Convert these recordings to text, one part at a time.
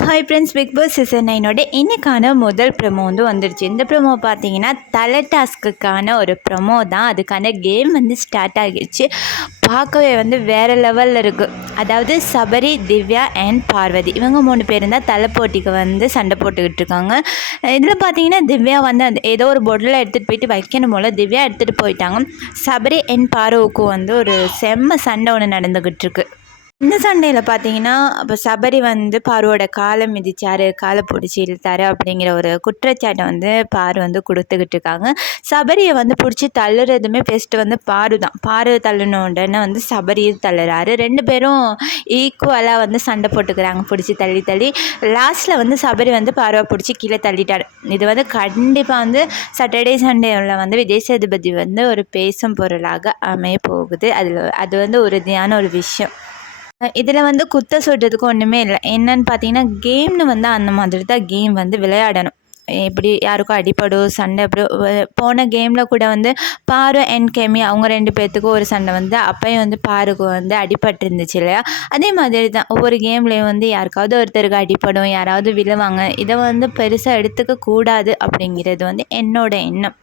Hi friends big boss season நைனோட இன்னைக்கான முதல் promo வந்து வந்துடுச்சு இந்த ப்ரமோ பார்த்தீங்கன்னா தலை டாஸ்க்குக்கான ஒரு ப்ரமோ தான். அதுக்கான கேம் வந்து ஸ்டார்ட் ஆகிடுச்சு பார்க்கவே வந்து வேறு லெவலில் இருக்குது அதாவது சபரி திவ்யா அண்ட் பார்வதி. இவங்க மூணு பேரும் தான் தலை போட்டிக்கு வந்து சண்டை போட்டுக்கிட்டு இருக்காங்க. இதில் பார்த்தீங்கன்னா திவ்யா வந்து அந்த ஏதோ ஒரு பொட்டில் எடுத்துகிட்டு போயிட்டு வைக்கணும் போல் திவ்யா எடுத்துகிட்டு போயிட்டாங்க. சபரி அண்ட் பார்வவுக்கும் வந்து ஒரு செம்ம சண்டை ஒன்று நடந்துக்கிட்டு இருக்குது இந்த சண்டையில் பார்த்தீங்கன்னா இப்போ சபரி வந்து பார்வோட காலை மிதிச்சாரு காலை பிடிச்சி இழுத்தாரு அப்படிங்கிற ஒரு குற்றச்சாட்டை வந்து பாரு வந்து கொடுத்துக்கிட்டு இருக்காங்க. சபரியை வந்து பிடிச்சி தள்ளுறதுமே பெஸ்ட்டு வந்து பாரு தான். பாரு தள்ளுன உடனே வந்து சபரியும் தள்ளுறாரு. ரெண்டு பேரும் ஈக்குவலாக வந்து சண்டை போட்டுக்கிறாங்க பிடிச்சி தள்ளி தள்ளி. லாஸ்ட்டில் வந்து சபரி வந்து பார்வை பிடிச்சி கீழே தள்ளிட்டாரு. இது வந்து கண்டிப்பாக வந்து சாட்டர்டே சண்டேவில் வந்து விஜய் சேதுபதி வந்து ஒரு பேசும் பொருளாக அமைய போகுது. அதில் அது வந்து உறுதியான ஒரு விஷயம். இதில் வந்து குத்த சொல்கிறதுக்கு ஒன்றுமே இல்லை. என்னன்னு பார்த்தீங்கன்னா கேம்னு வந்து அந்த மாதிரி தான் கேம் வந்து விளையாடணும். எப்படி யாருக்கும் அடிப்படும் சண்டை அப்படி போன கேமில் கூட வந்து பாரு அண்ட் கெமி அவங்க ரெண்டு பேர்த்துக்கும் ஒரு சண்டை வந்து அப்பயும் வந்து பாருக்கு வந்து அடிபட்டு இருந்துச்சு இல்லையா? அதே மாதிரி தான் ஒவ்வொரு கேம்லேயும் வந்து யாருக்காவது ஒருத்தருக்கு அடிப்படும் யாராவது விழுவாங்க. இதை வந்து பெருசாக எடுத்துக்க கூடாது அப்படிங்கிறது வந்து என்னோட எண்ணம்.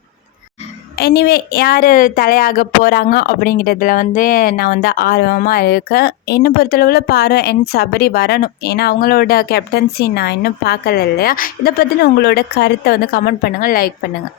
எனிவே யார் தலையாக போகிறாங்க அப்படிங்கிறதுல வந்து நான் வந்து ஆர்வமாக இருக்கேன். என்னை பொறுத்தளவில் பாரு என் சபரி வரணும். ஏன்னா அவங்களோட கேப்டன்சி நான் இன்னும் பார்க்கல இல்லையா? இதை பற்றின உங்களோட கருத்தை வந்து கமெண்ட் பண்ணுங்கள் லைக் பண்ணுங்கள்